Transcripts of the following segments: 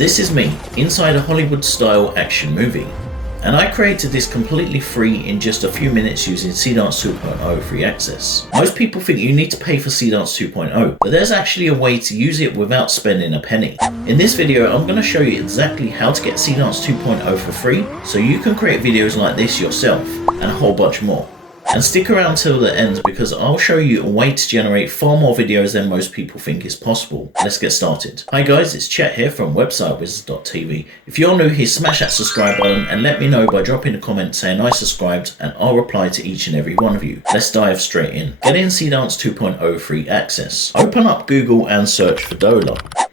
This is me, inside a Hollywood-style action movie. And I created this completely free in just a few minutes using Seedance 2.0 free access. Most people think you need to pay for Seedance 2.0, but there's actually a way to use it without spending a penny. In this video, I'm going to show you exactly how to get Seedance 2.0 for free, so you can create videos like this yourself, and a whole bunch more. And stick around till the end because I'll show you a way to generate far more videos than most people think is possible. Let's get started. Hi guys, it's Chet here from websitewizards.tv. If you're new here, smash that subscribe button and let me know by dropping a comment saying I subscribed, and I'll reply to each and every one of you. Let's dive straight in. Get in Seedance 2.0 free access. Open up Google and search for Dola.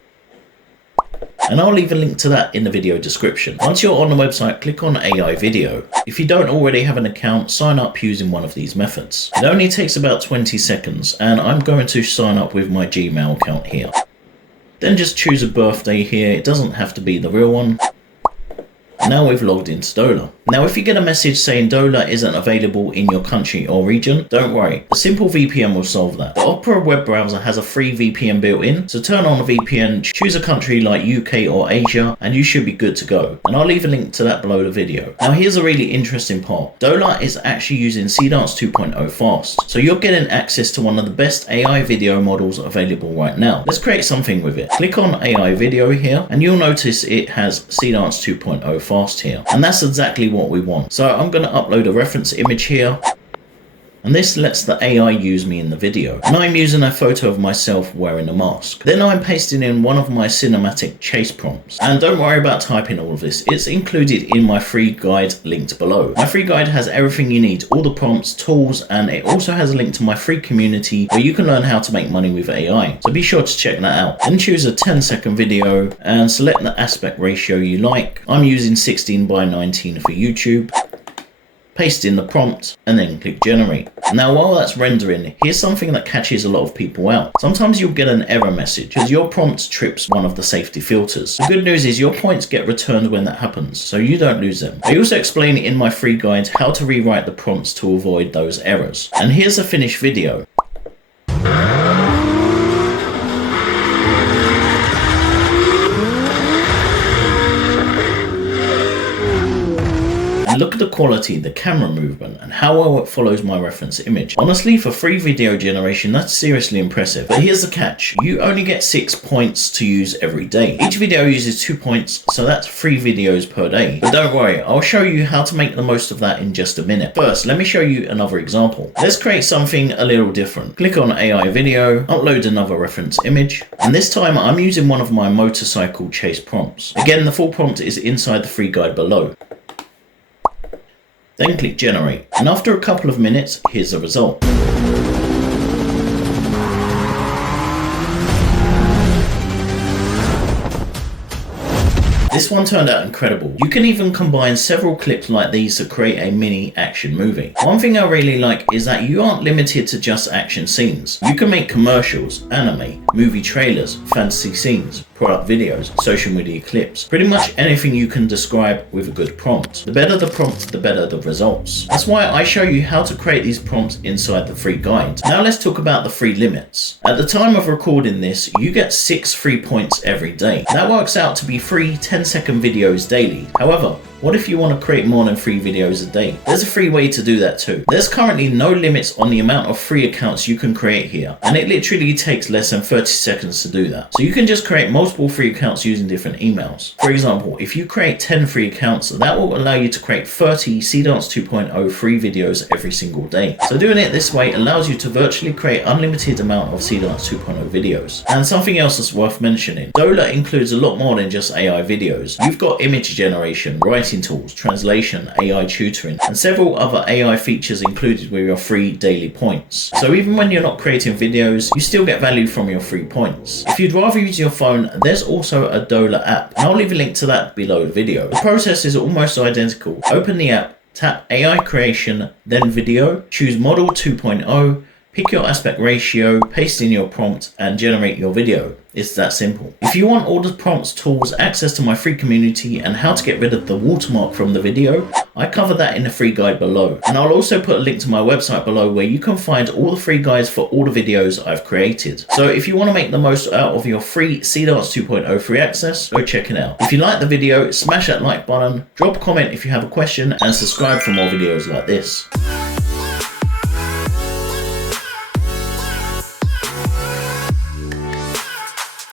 And I'll leave a link to that in the video description. Once you're on the website, click on AI video. If you don't already have an account, sign up using one of these methods. It only takes about 20 seconds, and I'm going to sign up with my Gmail account here. Then just choose a birthday here. It doesn't have to be the real one. Now we've logged into Dola. Now if you get a message saying Dola isn't available in your country or region, don't worry, a simple VPN will solve that. The Opera web browser has a free VPN built in, so turn on a VPN, choose a country like UK or Asia, and you should be good to go. And I'll leave a link to that below the video. Now here's a really interesting part. Dola is actually using Seedance 2.0 fast, so you're getting access to one of the best AI video models available right now. Let's create something with it. Click on AI video here, and you'll notice it has Seedance 2.0 fast here, and that's exactly what we want. So I'm going to upload a reference image here, and this lets the AI use me in the video, and I'm using a photo of myself wearing a mask. Then I'm pasting in one of my cinematic chase prompts, and don't worry about typing all of this, it's included in my free guide linked below. My free guide has everything you need, all the prompts, tools, and it also has a link to my free community where you can learn how to make money with AI, so be sure to check that out. Then choose a 10-second video and select the aspect ratio you like. I'm using 16:19 for YouTube. Paste in the prompt and then click generate. Now while that's rendering, here's something that catches a lot of people out. Sometimes you'll get an error message because your prompt trips one of the safety filters. The good news is your points get returned when that happens, so you don't lose them. I also explain in my free guide how to rewrite the prompts to avoid those errors. And here's a finished video. Look at the quality, the camera movement, and how well it follows my reference image. Honestly, for free video generation, that's seriously impressive. But here's the catch. You only get 6 points to use every day. Each video uses 2 points, so that's 3 videos per day. But don't worry, I'll show you how to make the most of that in just a minute. First, let me show you another example. Let's create something a little different. Click on AI video, upload another reference image, and this time I'm using one of my motorcycle chase prompts. Again, the full prompt is inside the free guide below. Then click generate, and after a couple of minutes, here's the result. This one turned out incredible. You can even combine several clips like these to create a mini action movie. One thing I really like is that you aren't limited to just action scenes. You can make commercials, anime, movie trailers, fantasy scenes, product videos, social media clips, pretty much anything you can describe with a good prompt. The better the prompt, the better the results. That's why I show you how to create these prompts inside the free guide. Now let's talk about the free limits. At the time of recording this, you get 6 free points every day. That works out to be free 10-second videos daily. However, what if you want to create more than 3 videos a day? There's a free way to do that too. There's currently no limits on the amount of free accounts you can create here, and it literally takes less than 30 seconds to do that. So you can just create multiple free accounts using different emails. For example, if you create 10 free accounts, that will allow you to create 30 Seedance 2.0 free videos every single day. So doing it this way allows you to virtually create unlimited amount of Seedance 2.0 videos. And something else that's worth mentioning, Dola includes a lot more than just AI videos. You've got image generation, writing tools, translation, AI tutoring, and several other AI features included with your free daily points. So even when you're not creating videos, you still get value from your free points. If you'd rather use your phone, there's also a Dola app, and I'll leave a link to that below the video. The process is almost identical. Open the app, tap AI creation, then video, choose model 2.0, Pick your aspect ratio, paste in your prompt, and generate your video. It's that simple. If you want all the prompts, tools, access to my free community, and how to get rid of the watermark from the video, I cover that in the free guide below. And I'll also put a link to my website below where you can find all the free guides for all the videos I've created. So if you want to make the most out of your free Seedance 2.0 free access, go check it out. If you like the video, smash that like button, drop a comment if you have a question, and subscribe for more videos like this.